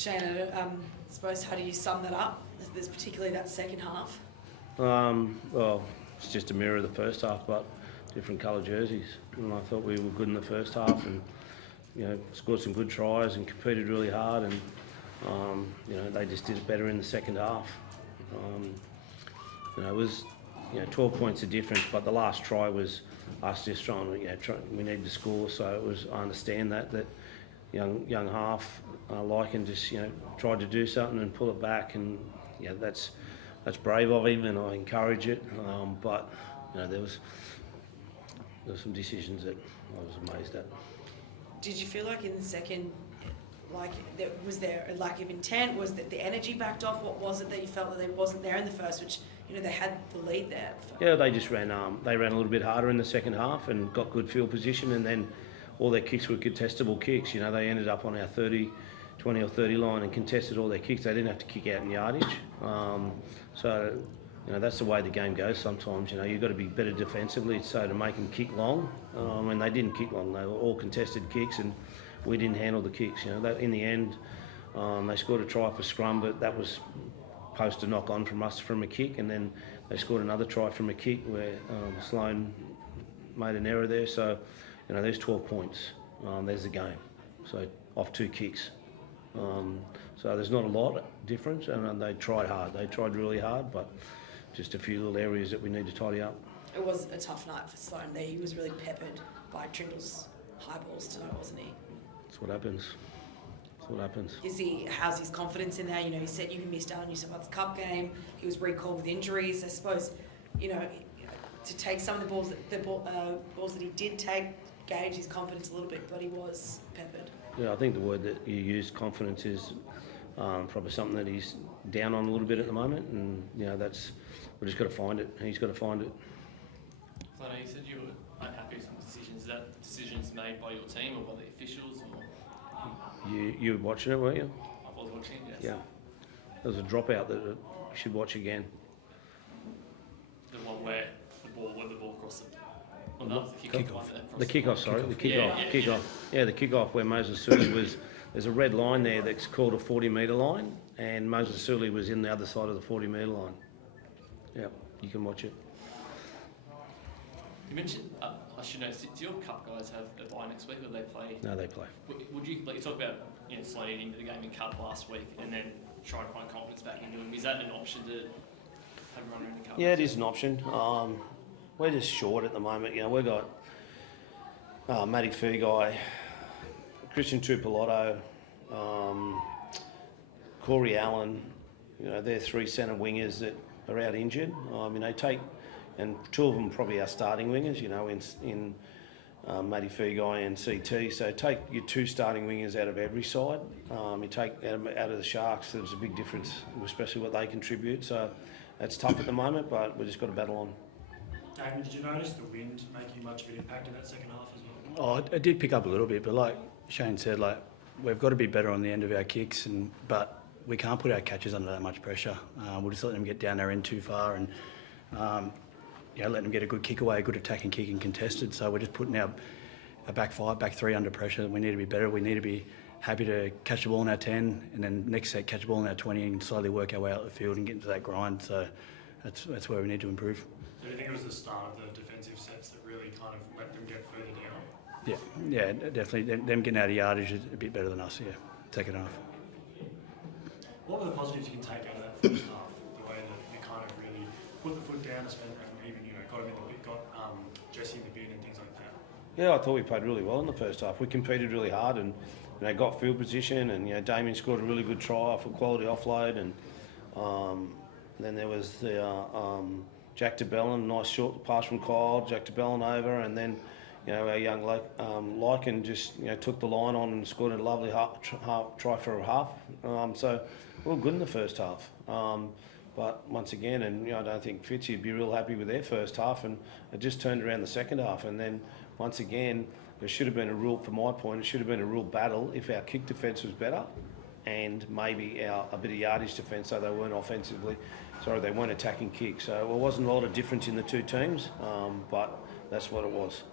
Shane, I suppose, how do you sum that up? There's particularly that second half. Well, it's just a mirror of the first half, but different colour jerseys. And I thought we were good in the first half, and scored some good tries and competed really hard, and they just did it better in the second half. It was 12 points of difference, but the last try was us just trying. We needed to score, so it was. I understand that young half Lycan just tried to do something and pull it back, and that's brave of him, and I encourage it. But there was some decisions that I was amazed at. Did you feel like in the second, was there a lack of intent? Was that the energy backed off? What was it that you felt that they wasn't there in the first, which they had the lead there? Yeah, they just ran. They ran a little bit harder in the second half and got good field position, and then all their kicks were contestable kicks. They ended up on our 20 or 30 line and contested all their kicks. They didn't have to kick out in yardage. So that's the way the game goes sometimes. You've got to be better defensively, so to make them kick long. And they didn't kick long. They were all contested kicks, and we didn't handle the kicks. In the end, they scored a try for scrum, but that was post to knock on from us from a kick, and then they scored another try from a kick where Sloan made an error there. So there's 12 points. There's the game. So off 2 kicks. So there's not a lot of difference, and they tried hard. They tried really hard, but just a few little areas that we need to tidy up. It was a tough night for Sloan there. He was really peppered by Trimble's high balls tonight, wasn't he? That's what happens. How's his confidence in there? He said you missed out on New South Wales Cup game. He was recalled with injuries. I suppose, to take some of the balls that he did take, gauge his confidence a little bit, but he was peppered. Yeah, I think the word that you use, confidence, is probably something that he's down on a little bit at the moment, and we've just got to find it. He's got to find it. Flano, you said you were unhappy with some decisions. Is that decisions made by your team or by the officials? Or? You were watching it, weren't you? I was watching it, yes. Yeah. There was a dropout that you should watch again. The one where the ball crossed it. Well, no, the kickoff. The kickoff. Yeah, the kickoff where Moses Sully was. There's a red line there that's called a 40-metre line, and Moses Sully was in the other side of the 40-metre line. Yeah, you can watch it. You mentioned, I should know, do your cup guys have a bye next week, or do they play? No, they play. Would you talk about slowing into the game in cup last week and then try to find confidence back into him? Is that an option to have a run around the cup? Yeah, it is an option. We're just short at the moment. We've got Matty Fergai, Christian Tupolotto, Corey Allen. They're 3 centre wingers that are out injured. And 2 of them probably are starting wingers. In Matty Fergai and CT. So take your 2 starting wingers out of every side. You take out of the Sharks. There's a big difference, especially what they contribute. So it's tough at the moment, but we've just got to battle on. Damon, did you notice the wind making much of an impact in that second half as well? Oh, it did pick up a little bit, but like Shane said, we've got to be better on the end of our kicks, but we can't put our catches under that much pressure. We'll just let them get down their end too far, and let them get a good kick away, a good attacking kick and contested. So we're just putting our back 5, back 3 under pressure. We need to be better. We need to be happy to catch the ball in our 10, and then next set catch the ball in our 20 and slowly work our way out the field and get into that grind. So that's where we need to improve. Do you think it was the start of the defensive sets that really kind of let them get further down? Yeah, definitely. Them getting out of yardage is a bit better than us, second half. What were the positives you can take out of that first half? The way that you kind of really put the foot down and even got him in the bit, got Jesse in the bin and things like that? Yeah, I thought we played really well in the first half. We competed really hard and got field position, and Damien scored a really good try off a quality offload, and then there was the Jack de Bellin, nice short pass from Kyle, Jack de Bellin over, and then our young Lycan just took the line on and scored a lovely try for a half. So we were good in the first half. But once again, and I don't think Fitzy would be real happy with their first half, and it just turned around the second half. And then once again, there should have been a real, from my point, it should have been a real battle if our kick defence was better, and maybe a bit of yardage defence, so they weren't they weren't attacking kicks. So it wasn't a lot of difference in the 2 teams, but that's what it was.